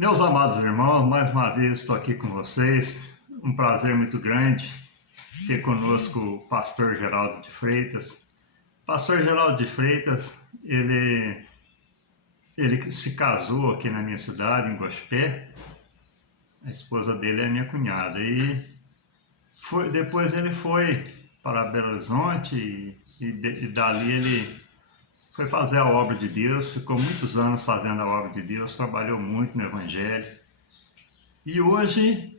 Meus amados irmãos, mais uma vez estou aqui com vocês. Um prazer muito grande ter conosco o pastor Geraldo de Freitas. Pastor Geraldo de Freitas, ele se casou aqui na minha cidade, em Guaxupé. A esposa dele é minha cunhada. Depois ele foi para Belo Horizonte e dali ele foi fazer a obra de Deus, ficou muitos anos fazendo a obra de Deus, trabalhou muito no Evangelho. E hoje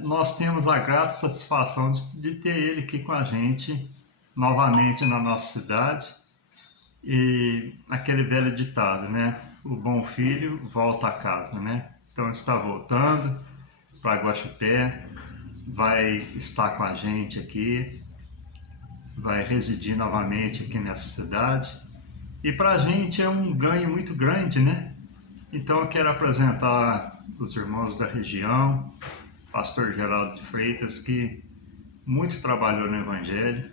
nós temos a grata satisfação de ter ele aqui com a gente, novamente na nossa cidade. E aquele velho ditado, né? O bom filho volta a casa, né? Então está voltando para Guaxupé, vai estar com a gente aqui, vai residir novamente aqui nessa cidade. E para a gente é um ganho muito grande, né? Então eu quero apresentar os irmãos da região, pastor Geraldo de Freitas, que muito trabalhou no Evangelho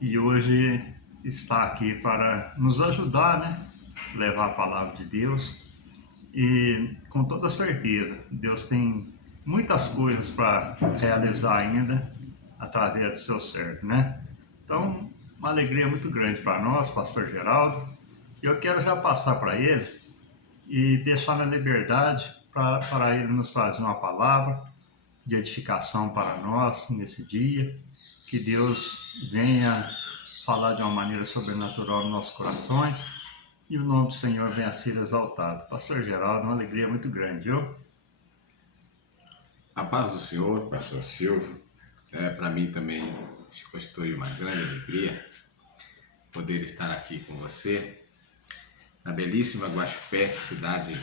e hoje está aqui para nos ajudar, né? Levar a palavra de Deus. E com toda certeza, Deus tem muitas coisas para realizar ainda através do seu servo, né? Então, uma alegria muito grande para nós, pastor Geraldo. Eu quero já passar para ele e deixar na liberdade para ele nos trazer uma palavra de edificação para nós nesse dia. Que Deus venha falar de uma maneira sobrenatural nos nossos corações e o nome do Senhor venha a ser exaltado. Pastor Geraldo, uma alegria muito grande, viu? A paz do Senhor, pastor Silvio, para mim também se constitui uma grande alegria poder estar aqui com você na belíssima Guaxupé, cidade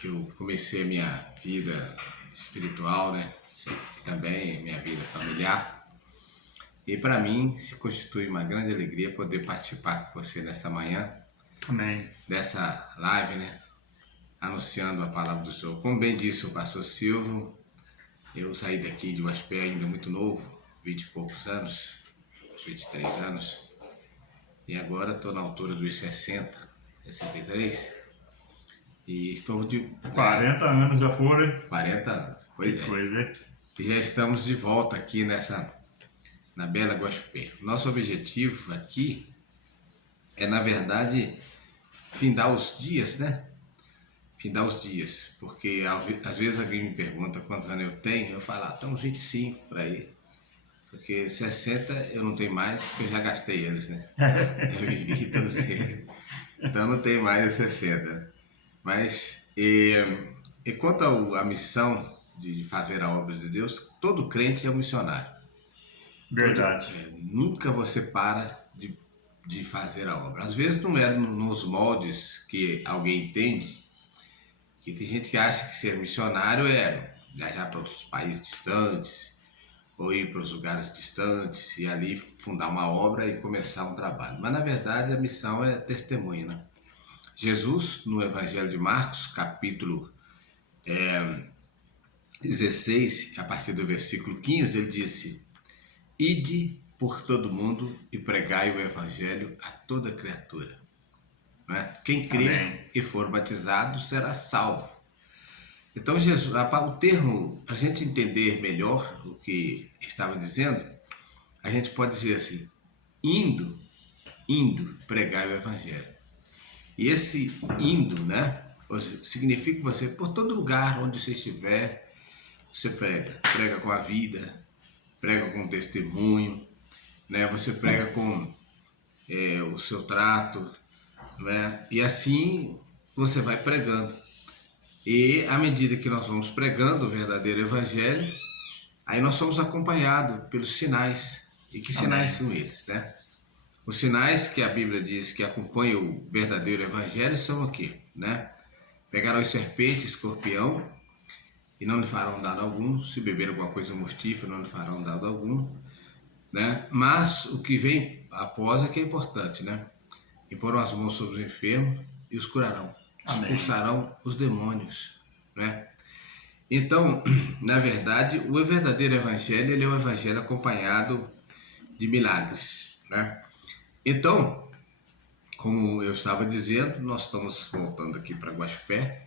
que eu comecei a minha vida espiritual, né? E também minha vida familiar. E para mim se constitui uma grande alegria poder participar com você nesta manhã. Amém. Dessa live, né? Anunciando a palavra do Senhor. Como bem disse o pastor Silvio, eu saí daqui de Guaxupé ainda muito novo, 20 e poucos anos, 23 anos. E agora estou na altura dos 60, 63. E estou de... 40 anos já foram. 40 anos, pois é. Coisa. E já estamos de volta aqui na bela Guaxupé. Nosso objetivo aqui é, na verdade, findar os dias, né? Findar os dias. Porque às vezes alguém me pergunta quantos anos eu tenho, eu falo, estamos 25 por aí. Porque 60 eu não tenho mais, porque eu já gastei eles, né? Eu vivi todos eles. Então não tenho mais os 60. Mas, e quanto à missão de fazer a obra de Deus, todo crente é um missionário. Verdade. Nunca você para de fazer a obra. Às vezes não é nos moldes que alguém entende. E tem gente que acha que ser missionário é viajar para outros países distantes, ou ir para os lugares distantes e ali fundar uma obra e começar um trabalho. Mas, na verdade, a missão é testemunho, né? Jesus, no Evangelho de Marcos, capítulo 16, a partir do versículo 15, ele disse: Ide por todo mundo e pregai o Evangelho a toda criatura. Né? Quem crer Amém. e for batizado será salvo. Então, Jesus, o termo, para a gente entender melhor o que estava dizendo, a gente pode dizer assim: indo pregar o Evangelho. E esse indo, né, significa que você, por todo lugar onde você estiver, você prega com a vida, prega com testemunho, né, você prega com o seu trato, né, e assim você vai pregando. E à medida que nós vamos pregando o verdadeiro Evangelho, aí nós somos acompanhados pelos sinais. E que sinais são eles, né? Os sinais que a Bíblia diz que acompanham o verdadeiro Evangelho são o quê? Né? Pegarão serpente, escorpião, e não lhe farão dano algum. Se beber alguma coisa mortífera, não lhe farão dano algum. Né? Mas o que vem após é que é importante, né? E porão as mãos sobre os enfermos e os curarão. Expulsarão os demônios, né? Então, na verdade, o verdadeiro Evangelho, ele é um Evangelho acompanhado de milagres, né? Então, como eu estava dizendo, nós estamos voltando aqui para Guaxupé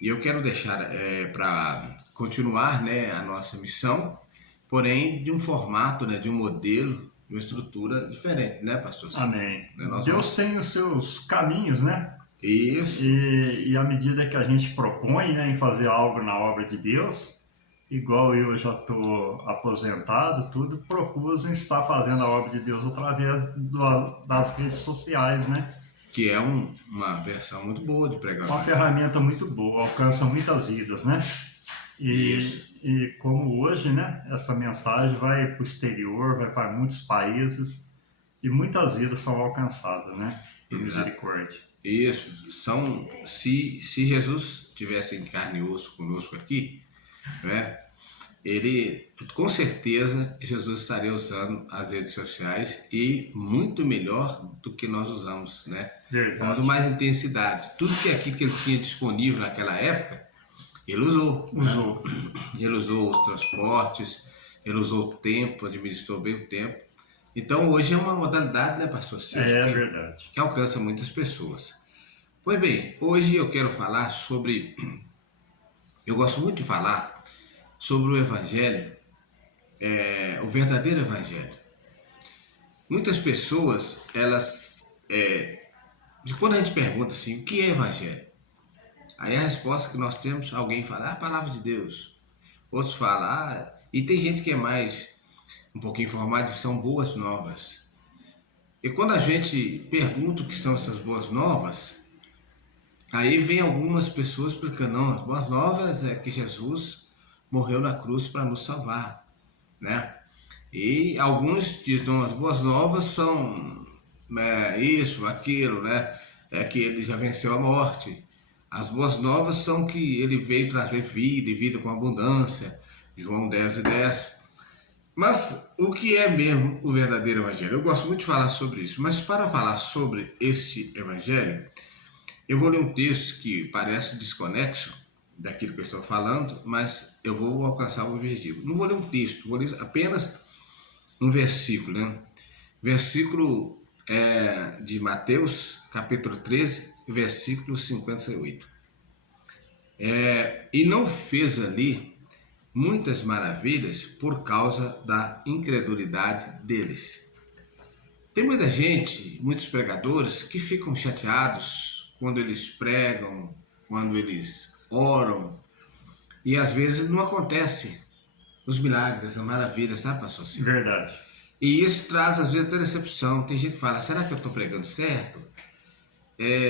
E eu quero deixar para continuar, né, a nossa missão, porém de um formato, né, de um modelo, de uma estrutura diferente, né, pastor Silvio? Amém. Né, nós Deus vamos... tem os seus caminhos, né? Isso, E à medida que a gente propõe, né, em fazer algo na obra de Deus, igual eu já estou aposentado, tudo, procuro estar fazendo a obra de Deus através das redes sociais, né? que é uma versão muito boa de pregar o Uma evangelho. ferramenta muito boa, alcança muitas vidas, né? Isso, E como hoje, né, essa mensagem vai para o exterior, vai para muitos países e muitas vidas são alcançadas, né? Por exato. misericórdia. Isso, se Jesus tivesse em carne e osso conosco aqui, né, ele, com certeza, Jesus estaria usando as redes sociais e muito melhor do que nós usamos, né? Verdade. Com muito mais intensidade. Tudo que aquilo que ele tinha disponível naquela época, ele usou. Usou. Né? Ele usou os transportes, ele usou o tempo, administrou bem o tempo. Então, hoje é uma modalidade, né, pastor Silvio? É verdade. Que alcança muitas pessoas. Pois bem, hoje eu quero falar sobre... Eu gosto muito de falar sobre o Evangelho, o verdadeiro Evangelho. Muitas pessoas, elas... de quando a gente pergunta assim, o que é Evangelho? Aí a resposta que nós temos, alguém fala, a palavra de Deus. Outros falam, e tem gente que é mais um pouquinho informada, são boas novas. E quando a gente pergunta o que são essas boas novas, aí vem algumas pessoas explicando, não, as boas novas é que Jesus morreu na cruz para nos salvar, né? E alguns dizem, não, as boas novas são isso, aquilo, né? É que ele já venceu a morte. As boas novas são que ele veio trazer vida e vida com abundância, João 10:10. Mas o que é mesmo o verdadeiro evangelho? Eu gosto muito de falar sobre isso, mas para falar sobre este evangelho, eu vou ler um texto que parece desconexo daquilo que eu estou falando, mas eu vou alcançar o objetivo. Não vou ler um texto, vou ler apenas um versículo, né? Versículo de Mateus, capítulo 13, versículo 58. E não fez ali muitas maravilhas por causa da incredulidade deles. Tem muita gente, muitos pregadores, que ficam chateados quando eles pregam, quando eles oram, e às vezes não acontece os milagres, as maravilhas, sabe, pastor Silvio? Verdade. E isso traz às vezes até decepção. Tem gente que fala, será que eu estou pregando certo?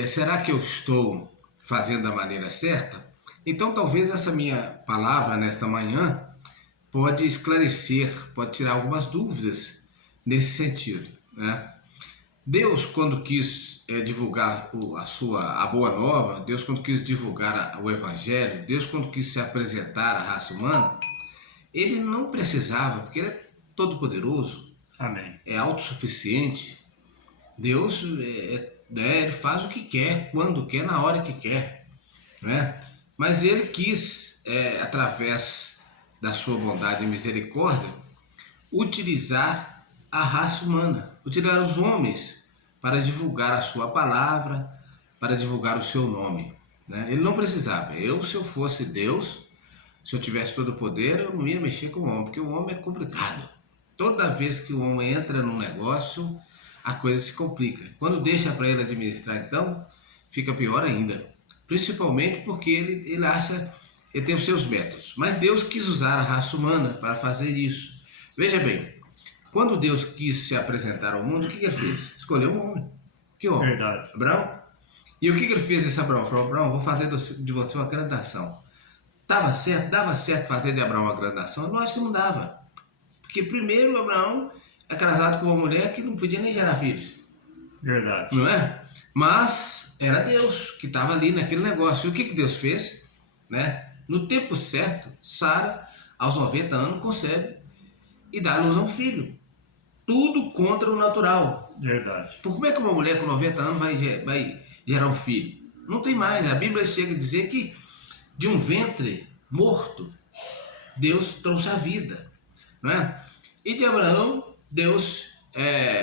Será que eu estou fazendo da maneira certa? Então talvez essa minha palavra nesta manhã pode esclarecer, pode tirar algumas dúvidas nesse sentido, né? Deus, quando quis divulgar a boa nova, Deus, quando quis divulgar o evangelho, Deus, quando quis se apresentar à raça humana, ele não precisava, porque ele é todo-poderoso, Amém. é autossuficiente. Deus ele faz o que quer, quando quer, na hora que quer, né? Mas ele quis, através da sua bondade e misericórdia, utilizar a raça humana, utilizar os homens para divulgar a sua palavra, para divulgar o seu nome, né? Ele não precisava. Se eu fosse Deus, se eu tivesse todo o poder, eu não ia mexer com o homem, porque o homem é complicado. Toda vez que o homem entra num negócio, a coisa se complica. Quando deixa para ele administrar, então, fica pior ainda. Principalmente porque ele acha, ele tem os seus métodos. Mas Deus quis usar a raça humana para fazer isso. Veja bem, quando Deus quis se apresentar ao mundo, o que ele fez? Escolheu um homem. Que homem? Verdade. Abraão. E o que ele fez desse Abraão? Falou, Abraão, vou fazer de você uma grande nação. Dava certo fazer de Abraão uma grande nação? Lógico que não dava. Porque primeiro Abraão é casado com uma mulher que não podia nem gerar filhos. Verdade. Não é? Mas era Deus que estava ali naquele negócio. E o que Deus fez? Né? No tempo certo, Sara, aos 90 anos, concebe e dá à luz a um filho. Tudo contra o natural. Verdade. Por como é que uma mulher com 90 anos vai gerar um filho? Não tem mais. A Bíblia chega a dizer que de um ventre morto, Deus trouxe a vida. Não é? E de Abraão, Deus,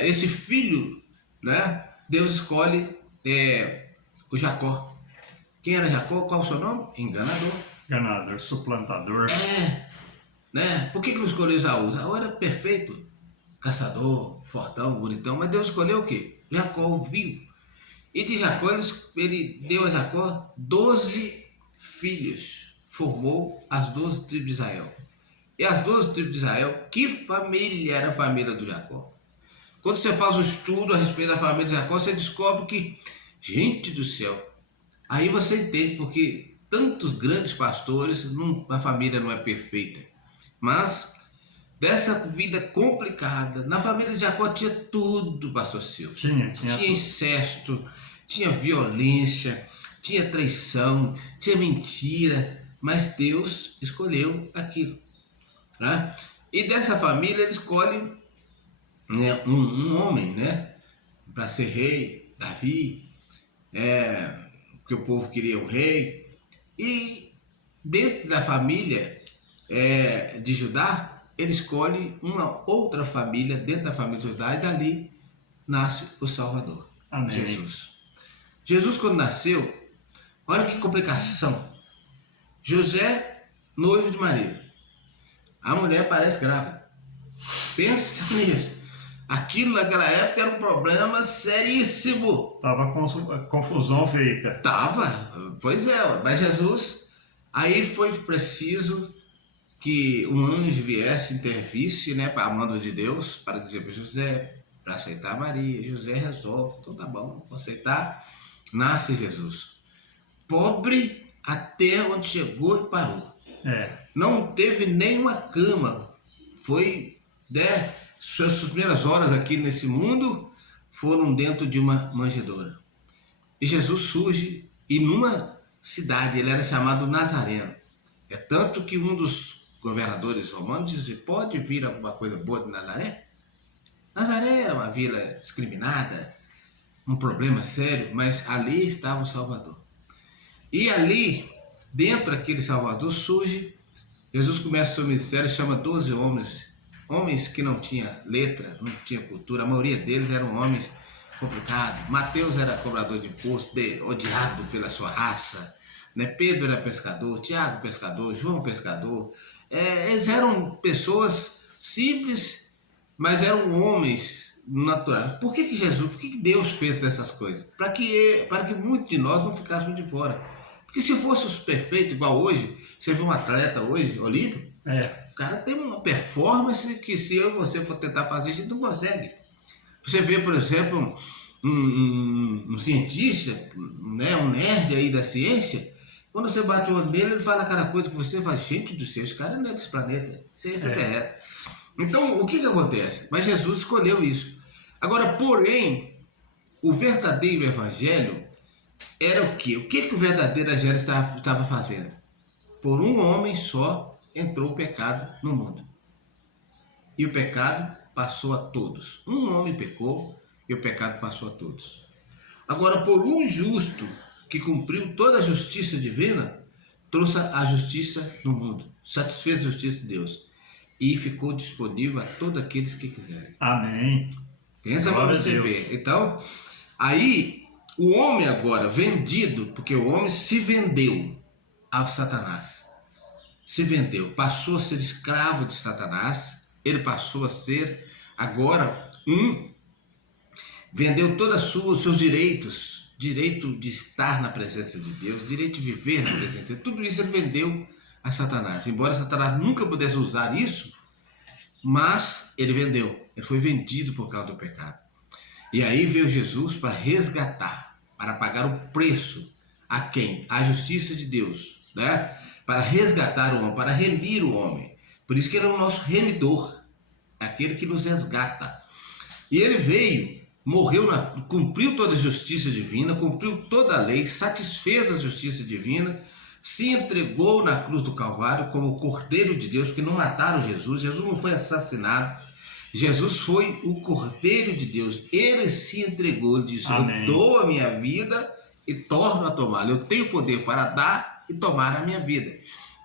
esse filho, né? Deus escolhe o Jacó. Quem era Jacó? Qual o seu nome? Enganador. Enganador, suplantador. Né? Por que não escolheu Esaú? Esaú era perfeito, caçador, fortão, bonitão, mas Deus escolheu o quê? Jacó, o vivo. E de Jacó, ele deu a Jacó 12 filhos, formou as 12 tribos de Israel. E as 12 tribos de Israel, que família era a família do Jacó? Quando você faz o estudo a respeito da família de Jacó, você descobre que, gente do céu, aí você entende porque tantos grandes pastores, a família não é perfeita. Mas dessa vida complicada, na família de Jacó tinha tudo, pastor Silvio. Tinha incesto, tinha violência, tinha traição, tinha mentira, mas Deus escolheu aquilo. Né? E dessa família ele escolhe, né, um homem, né, para ser rei, Davi, porque o povo queria um rei. E dentro da família de Judá, ele escolhe uma outra família dentro da família de Judá, e dali nasce o Salvador. Amém. Jesus. Jesus, quando nasceu, olha que complicação. José, noivo de Maria. A mulher parece grávida. Pensa nisso. Aquilo naquela época era um problema seríssimo. Tava confusão feita. Tava, pois é. Mas Jesus, aí foi preciso que um anjo viesse, intervisse, né, para a mão de Deus, para dizer para José, para aceitar Maria. José resolve, então tá bom, vou aceitar. Nasce Jesus. Pobre até onde chegou e parou. Não teve nenhuma cama. Foi, suas primeiras horas aqui nesse mundo foram dentro de uma manjedoura. E Jesus surge, e numa cidade, ele era chamado Nazareno. É tanto que um dos governadores romanos dizia: pode vir alguma coisa boa de Nazaré? Nazaré era uma vila discriminada, um problema sério, mas ali estava o Salvador. E ali, dentro daquele Salvador, surge, Jesus começa o seu ministério, chama 12 homens que não tinham letra, não tinham cultura, a maioria deles eram homens complicados. Mateus era cobrador de imposto, odiado pela sua raça, né? Pedro era pescador, Tiago pescador, João pescador. Eles eram pessoas simples, mas eram homens naturais. Por que Deus fez essas coisas? Para que muitos de nós não ficassem de fora. Porque se fosse perfeito, igual hoje, você vê um atleta hoje, olímpico, o cara tem uma performance que se eu e você for tentar fazer, a gente não consegue. Você vê, por exemplo, um cientista, né, um nerd aí da ciência, quando você bate o olho nele, ele fala aquela coisa que você faz, gente do céu, esse cara não é desse planeta, isso é extraterrestre. Então, o que acontece? Mas Jesus escolheu isso. Agora, porém, o verdadeiro evangelho era o quê? O que o verdadeiro evangelho estava fazendo? Por um homem só entrou o pecado no mundo. E o pecado passou a todos. Um homem pecou e o pecado passou a todos. Agora, por um justo que cumpriu toda a justiça divina, trouxe a justiça no mundo, satisfez a justiça de Deus e ficou disponível a todos aqueles que quiserem. Amém. Pensa para você ver. Então, aí o homem agora vendido, porque o homem se vendeu a Satanás. Se vendeu, passou a ser escravo de Satanás, ele passou a ser agora vendeu todos os seus direitos, direito de estar na presença de Deus, direito de viver na presença de Deus, tudo isso ele vendeu a Satanás. Embora Satanás nunca pudesse usar isso, mas ele vendeu, ele foi vendido por causa do pecado. E aí veio Jesus para resgatar, para pagar o preço a quem? A justiça de Deus, né? Para resgatar o homem, para remir o homem. Por isso que ele é o nosso remidor, aquele que nos resgata. E ele veio, morreu, cumpriu toda a justiça divina, cumpriu toda a lei, satisfez a justiça divina, se entregou na cruz do Calvário como o Cordeiro de Deus, porque não mataram Jesus, Jesus não foi assassinado, Jesus foi o Cordeiro de Deus, ele se entregou, ele disse: amém. Eu dou a minha vida e torno a tomá-la, eu tenho poder para dar e tomar a minha vida.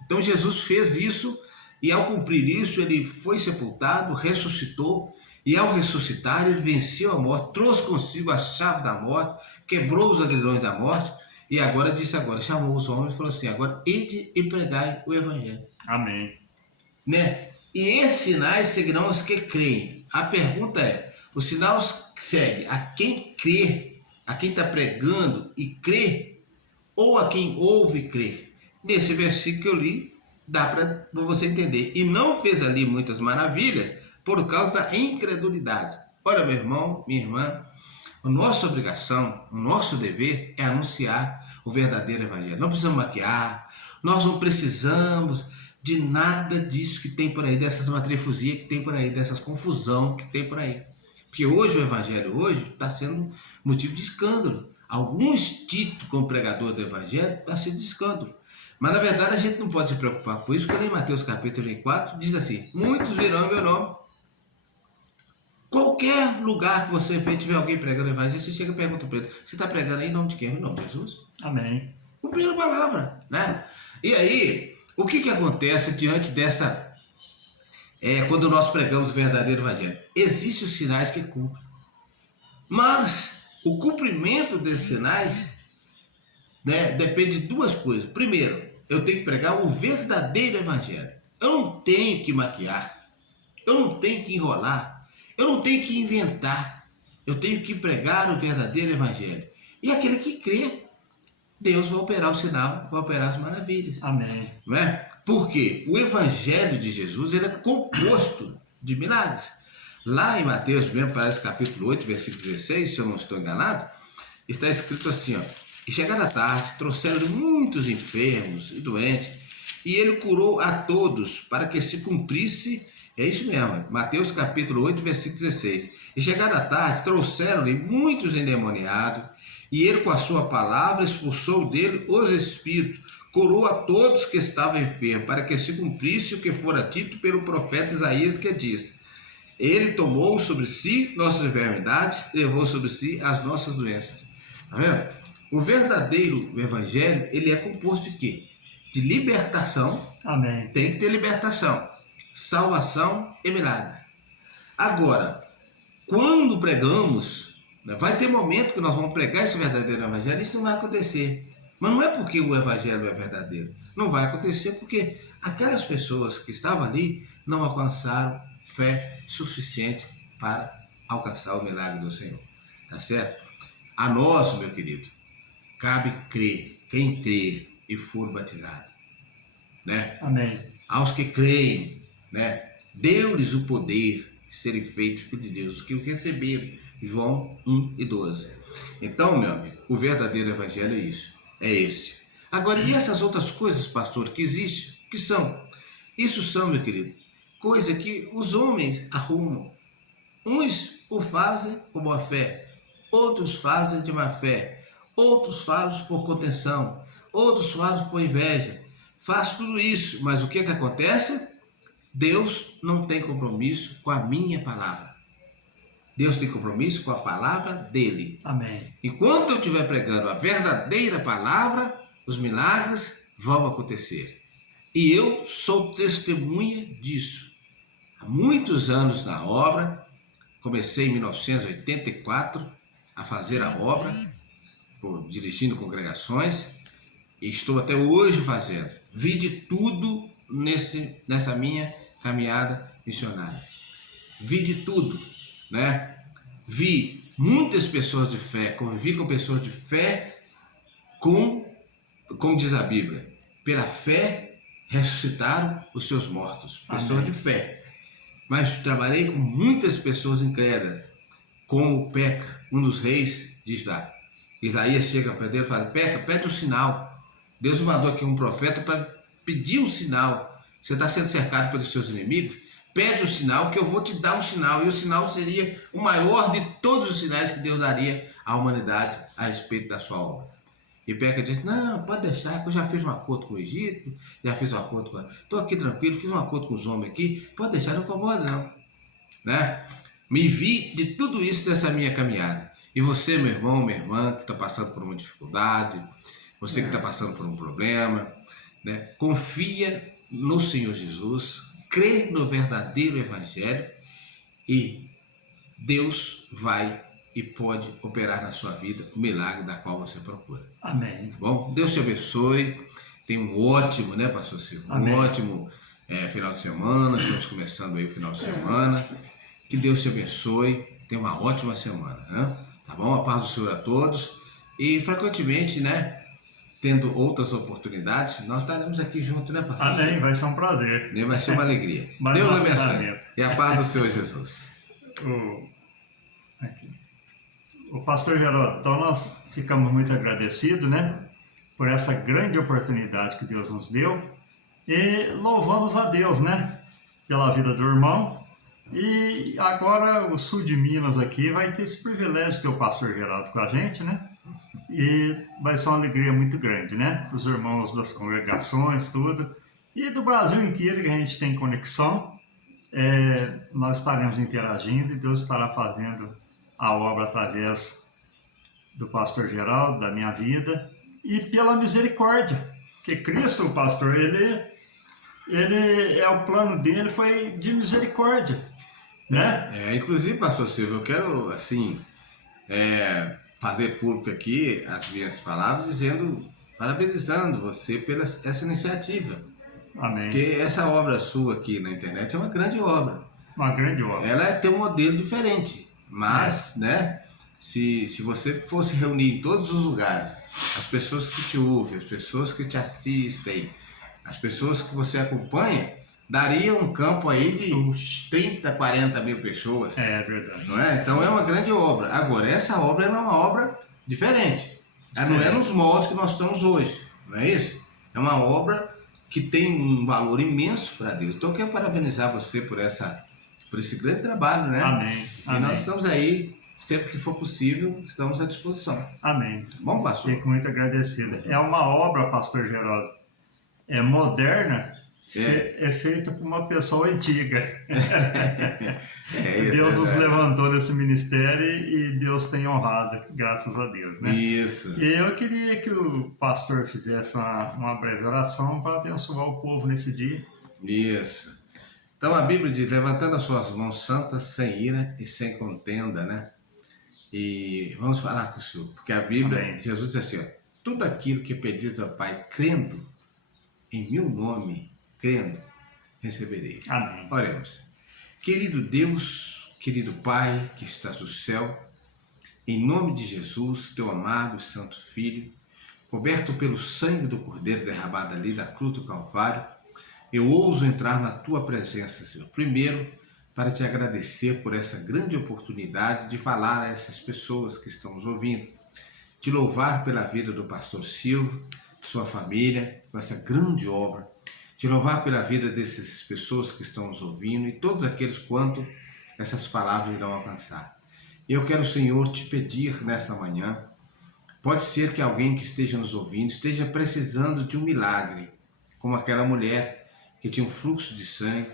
Então Jesus fez isso, e ao cumprir isso ele foi sepultado, ressuscitou, e ao ressuscitar ele venceu a morte, trouxe consigo a chave da morte, quebrou os aguilhões da morte, E agora disse agora, chamou os homens e falou assim, agora ide e pregai o evangelho. Amém. Né? E esses sinais seguirão os que creem. A pergunta é, os sinais seguem a quem crê, a quem está pregando e crê, ou a quem ouve e crê? Nesse versículo que eu li, dá para você entender. E não fez ali muitas maravilhas por causa da incredulidade. Olha, meu irmão, minha irmã, a nossa obrigação, o nosso dever é anunciar o verdadeiro evangelho. Não precisamos maquiar, nós não precisamos de nada disso que tem por aí, dessas matrifusias que tem por aí, dessas confusão que tem por aí. Porque hoje o evangelho está sendo motivo de escândalo. Alguns títulos como pregador do evangelho está sendo de escândalo. Mas na verdade a gente não pode se preocupar com isso, porque em Mateus capítulo 24 diz assim, muitos virão em meu nome. Qualquer lugar que você vê, tiver alguém pregando o evangelho, você chega e pergunta para ele, você está pregando aí em nome de quem? Em nome de Jesus? Amém. Cumprindo a palavra, né? E aí, o que acontece diante dessa... quando nós pregamos o verdadeiro evangelho? Existem os sinais que cumprem. Mas o cumprimento desses sinais, né, depende de duas coisas. Primeiro, eu tenho que pregar o verdadeiro evangelho. Eu não tenho que maquiar. Eu não tenho que enrolar. Eu não tenho que inventar. Eu tenho que pregar o verdadeiro evangelho. E aquele que crê, Deus vai operar o sinal, vai operar as maravilhas. Amém. Não é? Porque o evangelho de Jesus ele é composto de milagres. Lá em Mateus, mesmo parece capítulo 8, versículo 16, se eu não estou enganado, está escrito assim, ó, e chegada a tarde, trouxeram muitos enfermos e doentes, e ele curou a todos, para que se cumprisse, é isso mesmo, Mateus capítulo 8, versículo 16. E chegada a tarde, trouxeram-lhe muitos endemoniados, e ele com a sua palavra expulsou dele os espíritos, curou a todos que estavam enfermos, para que se cumprisse o que fora dito pelo profeta Isaías, que diz, ele tomou sobre si nossas enfermidades, levou sobre si as nossas doenças. Tá vendo? O verdadeiro evangelho, ele é composto de quê? De libertação. Amém. Tem que ter libertação, salvação e milagres. Agora, quando pregamos, vai ter momento que nós vamos pregar esse verdadeiro evangelho, isso não vai acontecer. Mas não é porque o evangelho é verdadeiro. Não vai acontecer porque aquelas pessoas que estavam ali não alcançaram fé suficiente para alcançar o milagre do Senhor. Tá certo? A nós, meu querido, cabe crer. Quem crê e for batizado, né? Amém. Aos que creem, né? Deu-lhes o poder de serem feitos filhos de Deus, os que o receberam. João 1 e 12. Então, meu amigo, o verdadeiro evangelho é isso. É este. Agora, e essas outras coisas, pastor, que existem? Que são? Isso são, meu querido, coisa que os homens arrumam. Uns o fazem com boa fé, outros fazem de má fé, outros fazem por contenção, outros fazem por inveja. Faz tudo isso, mas o que acontece? Deus não tem compromisso com a minha palavra. Deus tem compromisso com a palavra dele. Amém. Enquanto eu estiver pregando a verdadeira palavra, os milagres vão acontecer. E eu sou testemunha disso. Há muitos anos na obra, comecei em 1984 a fazer a obra, dirigindo congregações, e estou até hoje fazendo. Vi de tudo nessa minha caminhada missionária. Vi de tudo, né? Vi muitas pessoas de fé, convivi com pessoas de fé, como diz a Bíblia, pela fé ressuscitaram os seus mortos. Pessoas Amém. de fé. Mas trabalhei com muitas pessoas incrédulas, como Peca, um dos reis de Judá. Isaías chega para Deus e fala, Peca, pede um sinal. Deus mandou aqui um profeta para pedir um sinal. Você está sendo cercado pelos seus inimigos? Pede um sinal que eu vou te dar um sinal. E o sinal seria o maior de todos os sinais que Deus daria à humanidade a respeito da sua obra. E Peca diz, não, pode deixar, que eu já fiz um acordo com o Egito, já fiz um acordo com... Estou aqui tranquilo, fiz um acordo com os homens aqui, pode deixar, não incomoda não. Né? Me vi de tudo isso dessa minha caminhada. E você, meu irmão, minha irmã, que está passando por uma dificuldade, você que está passando por um problema, né? Confia no Senhor Jesus, crê no verdadeiro evangelho e Deus vai e pode operar na sua vida o milagre da qual você procura. Amém. Bom, Deus te abençoe. Tenha um ótimo, né, pastor Silvio? Amém. Um ótimo final de semana. Estamos começando aí o final de semana. Que Deus te abençoe. Tenha uma ótima semana, né? Tá bom? A paz do Senhor a todos. E frequentemente, né, tendo outras oportunidades, nós estaremos aqui juntos, né, pastor? Amém. Vai ser um prazer. Vai ser uma alegria. Mais Deus uma abençoe. ferramenta. E a paz do Senhor Jesus. O pastor Geraldo, então nós ficamos muito agradecidos, né, por essa grande oportunidade que Deus nos deu e louvamos a Deus, né, pela vida do irmão. E agora o sul de Minas aqui vai ter esse privilégio de ter o pastor Geraldo com a gente, né, e vai ser uma alegria muito grande, né, os irmãos das congregações, tudo, e do Brasil inteiro que a gente tem conexão. Nós estaremos interagindo e Deus estará fazendo a obra através do pastor Geraldo, da minha vida, e pela misericórdia, que Cristo, o pastor, ele o plano dele foi de misericórdia, né? Inclusive, pastor Silvio, eu quero, assim, fazer público aqui as minhas palavras, parabenizando você pela essa iniciativa. Amém. Porque essa obra sua aqui na internet é uma grande obra. Uma grande obra. Ela tem um modelo diferente, mas, né, se você fosse reunir em todos os lugares as pessoas que te ouvem, as pessoas que te assistem, as pessoas que você acompanha, daria um campo aí de 30, 40 mil pessoas. É verdade. Não é? Então é uma grande obra. Agora, essa obra é uma obra diferente. Ela não é nos moldes que nós estamos hoje, não é isso? É uma obra que tem um valor imenso para Deus. Então eu quero parabenizar você por esse grande trabalho, né? Amém. E nós estamos aí, sempre que for possível, estamos à disposição. Amém. Bom, pastor? Fico muito agradecido. É uma obra, pastor Geraldo, moderna, é feita por uma pessoa antiga. Deus nos levantou desse ministério e Deus tem honrado, graças a Deus, né? Isso. E eu queria que o pastor fizesse uma breve oração para abençoar o povo nesse dia. Isso. Então a Bíblia diz, levantando as suas mãos santas, sem ira e sem contenda, né? E vamos falar com o Senhor, porque a Bíblia, Amém. Jesus diz assim, tudo aquilo que pedis ao Pai, crendo em meu nome, crendo, receberei. Amém. Oremos. Querido Deus, querido Pai que estás no céu, em nome de Jesus, teu amado e santo Filho, coberto pelo sangue do Cordeiro derramado ali da cruz do Calvário, eu ouso entrar na tua presença, Senhor. Primeiro, para te agradecer por essa grande oportunidade de falar a essas pessoas que estão nos ouvindo, te louvar pela vida do pastor Silvio, sua família, com essa grande obra, te louvar pela vida dessas pessoas que estão nos ouvindo e todos aqueles quanto essas palavras irão alcançar. Eu quero, Senhor, te pedir nesta manhã, pode ser que alguém que esteja nos ouvindo esteja precisando de um milagre, como aquela mulher que tinha um fluxo de sangue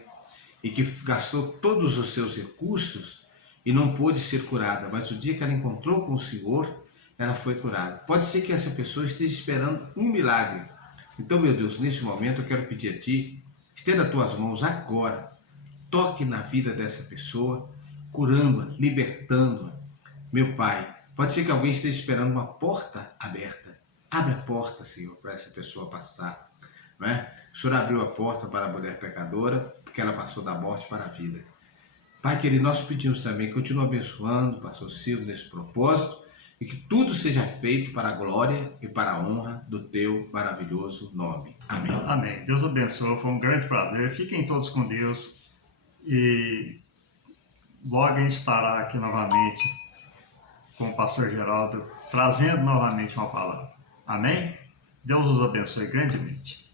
e que gastou todos os seus recursos e não pôde ser curada, mas o dia que ela encontrou com o Senhor, ela foi curada. Pode ser que essa pessoa esteja esperando um milagre. Então, meu Deus, nesse momento eu quero pedir a Ti, estenda as Tuas mãos agora, toque na vida dessa pessoa, curando-a, libertando-a. Meu Pai, pode ser que alguém esteja esperando uma porta aberta. Abre a porta, Senhor, para essa pessoa passar. Não é? O Senhor abriu a porta para a mulher pecadora, porque ela passou da morte para a vida. Pai querido, nós pedimos também, continua abençoando o pastor Silvio nesse propósito, e que tudo seja feito para a glória e para a honra do teu maravilhoso nome. Amém. Amém. Deus abençoe, foi um grande prazer. Fiquem todos com Deus e logo a gente estará aqui novamente com o pastor Geraldo, trazendo novamente uma palavra. Amém? Deus os abençoe grandemente.